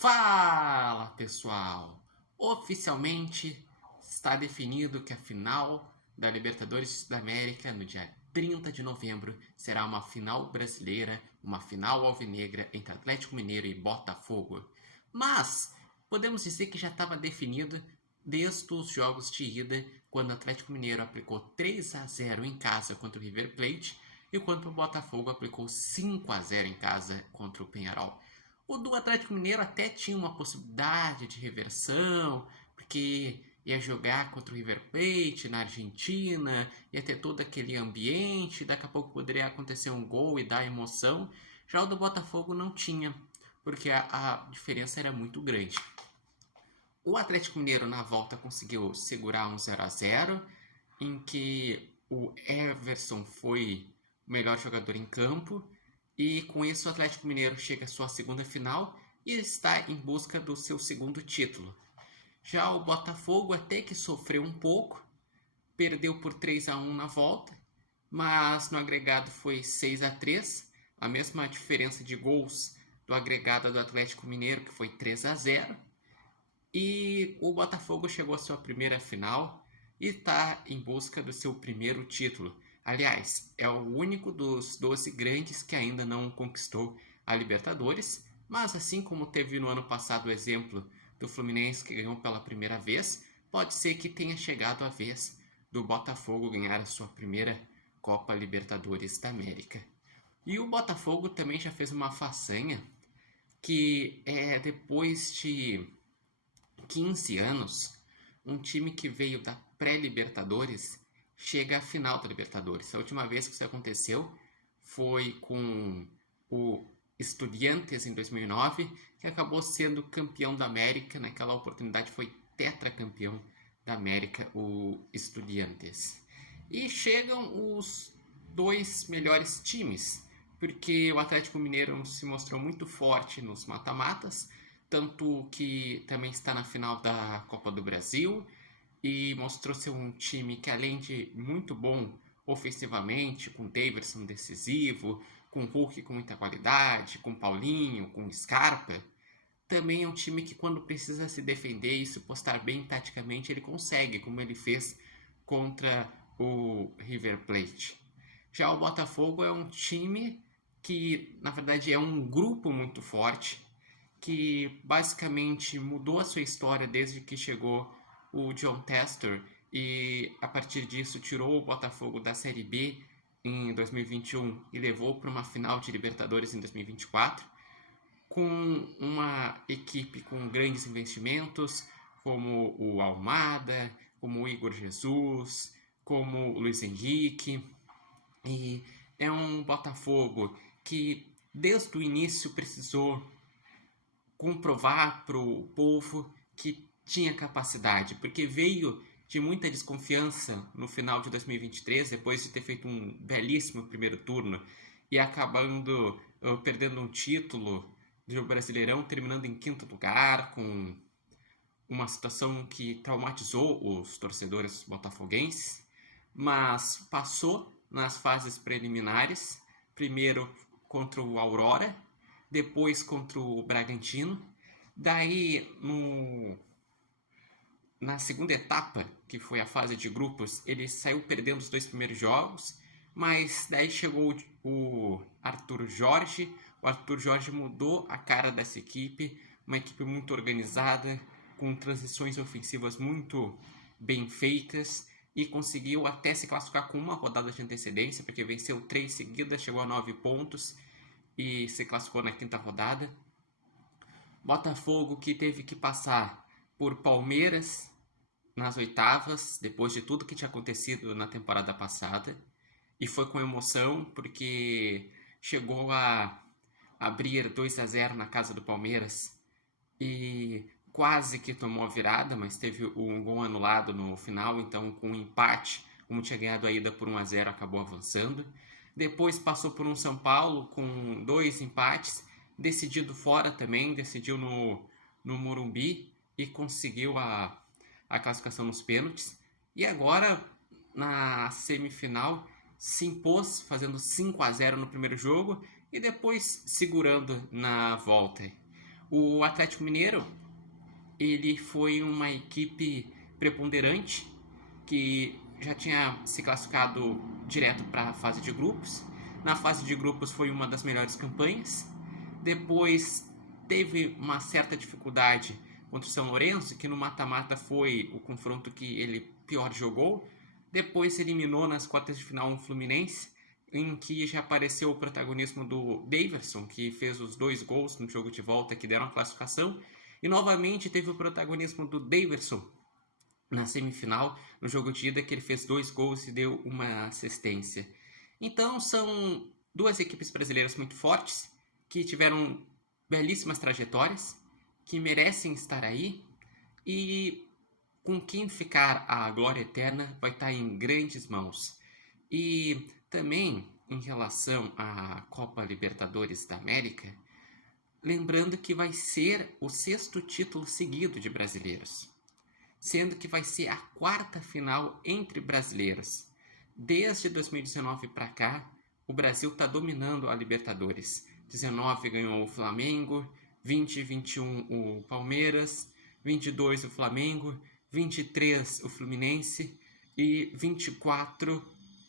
Fala pessoal! Oficialmente está definido que a final da Libertadores da América no dia 30 de novembro será uma final brasileira, uma final alvinegra entre Atlético Mineiro e Botafogo. Mas podemos dizer que já estava definido desde os jogos de ida, quando o Atlético Mineiro aplicou 3-0 em casa contra o River Plate, enquanto o Botafogo aplicou 5-0 em casa contra o Peñarol. O do Atlético Mineiro até tinha uma possibilidade de reversão, porque ia jogar contra o River Plate na Argentina, ia ter todo aquele ambiente, daqui a pouco poderia acontecer um gol e dar emoção. Já o do Botafogo não tinha, porque a diferença era muito grande. O Atlético Mineiro na volta conseguiu segurar um 0-0, em que o Everson foi o melhor jogador em campo, e com isso o Atlético Mineiro chega à sua segunda final e está em busca do seu segundo título. Já o Botafogo até que sofreu um pouco, perdeu por 3-1 na volta, mas no agregado foi 6-3, a mesma diferença de gols do agregado do Atlético Mineiro, que foi 3-0. E o Botafogo chegou à sua primeira final e está em busca do seu primeiro título. Aliás, é o único dos 12 grandes que ainda não conquistou a Libertadores, mas assim como teve no ano passado o exemplo do Fluminense que ganhou pela primeira vez, pode ser que tenha chegado a vez do Botafogo ganhar a sua primeira Copa Libertadores da América. E o Botafogo também já fez uma façanha que é depois de 15 anos, um time que veio da pré-Libertadores chega à final da Libertadores. A última vez que isso aconteceu foi com o Estudiantes em 2009, que acabou sendo campeão da América. Naquela oportunidade foi tetracampeão da América, o Estudiantes. E chegam os dois melhores times, porque o Atlético Mineiro se mostrou muito forte nos mata-matas, tanto que também está na final da Copa do Brasil e mostrou ser um time que, além de muito bom ofensivamente, com Daverson decisivo, com Hulk com muita qualidade, com Paulinho, com Scarpa, também é um time que, quando precisa se defender e se postar bem taticamente, ele consegue, como ele fez contra o River Plate. Já o Botafogo é um time que, na verdade, é um grupo muito forte, que basicamente mudou a sua história desde que chegou o John Tester e a partir disso tirou o Botafogo da Série B em 2021 e levou para uma final de Libertadores em 2024, com uma equipe com grandes investimentos, como o Almada, como o Igor Jesus, como o Luiz Henrique. E é um Botafogo que desde o início precisou comprovar para o povo que tinha capacidade, porque veio de muita desconfiança no final de 2023, depois de ter feito um belíssimo primeiro turno e acabando perdendo um título do Brasileirão, terminando em quinto lugar, com uma situação que traumatizou os torcedores botafoguenses, mas passou nas fases preliminares, primeiro contra o Aurora, depois contra o Bragantino. Daí, na segunda etapa, que foi a fase de grupos, ele saiu perdendo os dois primeiros jogos, mas daí chegou o Arthur Jorge. O Arthur Jorge mudou a cara dessa equipe, uma equipe muito organizada, com transições ofensivas muito bem feitas, e conseguiu até se classificar com uma rodada de antecedência, porque venceu 3 seguidas, chegou a 9 pontos e se classificou na quinta rodada. Botafogo que teve que passar por Palmeiras nas oitavas, depois de tudo que tinha acontecido na temporada passada, e foi com emoção, porque chegou a abrir 2-0 na casa do Palmeiras e quase que tomou a virada, mas teve um gol anulado no final, então com um empate, como tinha ganhado a ida por 1-0, acabou avançando. Depois passou por um São Paulo com 2 empates, decidido fora também, decidiu no Morumbi e conseguiu a classificação nos pênaltis. E agora, na semifinal, se impôs fazendo 5-0 no primeiro jogo e depois segurando na volta. O Atlético Mineiro, ele foi uma equipe preponderante que já tinha se classificado direto para a fase de grupos. Na fase de grupos foi uma das melhores campanhas. Depois teve uma certa dificuldade contra o São Lourenço, que no mata-mata foi o confronto que ele pior jogou. Depois eliminou nas quartas de final um Fluminense, em que já apareceu o protagonismo do Daverson, que fez os 2 gols no jogo de volta que deram a classificação. E novamente teve o protagonismo do Daverson na semifinal, no jogo de ida, que ele fez 2 gols e deu uma assistência. Então são duas equipes brasileiras muito fortes, que tiveram belíssimas trajetórias, que merecem estar aí, e com quem ficar a glória eterna vai estar em grandes mãos. E também em relação à Copa Libertadores da América, lembrando que vai ser o 6º título seguido de brasileiros, sendo que vai ser a 4ª final entre brasileiros. Desde 2019 para cá, o Brasil está dominando a Libertadores. 19 ganhou o Flamengo, 20 e 21 o Palmeiras, 22 o Flamengo, 23 o Fluminense e 24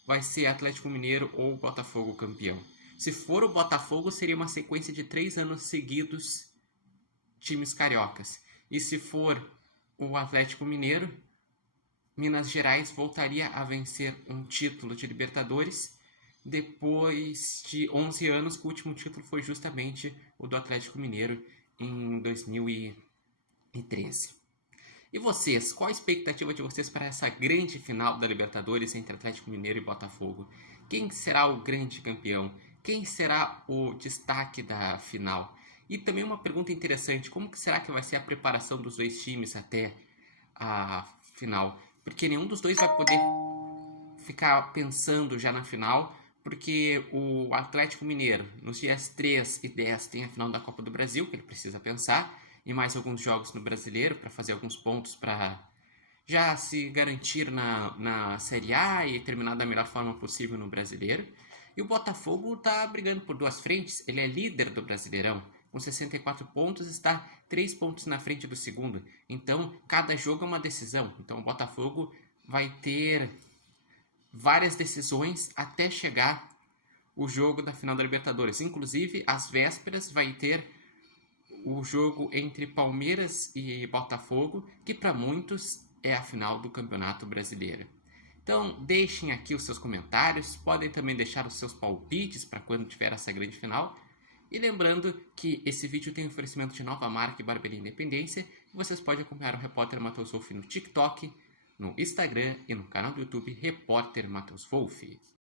vai ser Atlético Mineiro ou Botafogo campeão. Se for o Botafogo, seria uma sequência de 3 anos seguidos times cariocas. E se for o Atlético Mineiro, Minas Gerais voltaria a vencer um título de Libertadores depois de 11 anos, que o último título foi justamente o do Atlético Mineiro em 2013. E vocês, qual a expectativa de vocês para essa grande final da Libertadores entre Atlético Mineiro e Botafogo? Quem será o grande campeão? Quem será o destaque da final? E também uma pergunta interessante, como que será que vai ser a preparação dos dois times até a final? Porque nenhum dos dois vai poder ficar pensando já na final, porque o Atlético Mineiro, nos dias 3 e 10, tem a final da Copa do Brasil, que ele precisa pensar, e mais alguns jogos no Brasileiro, para fazer alguns pontos para já se garantir na Série A e terminar da melhor forma possível no Brasileiro. E o Botafogo está brigando por 2 frentes, ele é líder do Brasileirão, com 64 pontos, está 3 pontos na frente do segundo. Então, cada jogo é uma decisão. Então, o Botafogo vai ter várias decisões até chegar o jogo da final da Libertadores. Inclusive, às vésperas vai ter o jogo entre Palmeiras e Botafogo, que para muitos é a final do Campeonato Brasileiro. Então, deixem aqui os seus comentários, podem também deixar os seus palpites para quando tiver essa grande final. E lembrando que esse vídeo tem oferecimento de Nova Marca e Barbearia Independência, e vocês podem acompanhar o Repórter Matheus Wolff no TikTok, no Instagram e no canal do YouTube Repórter Matheus Wolff.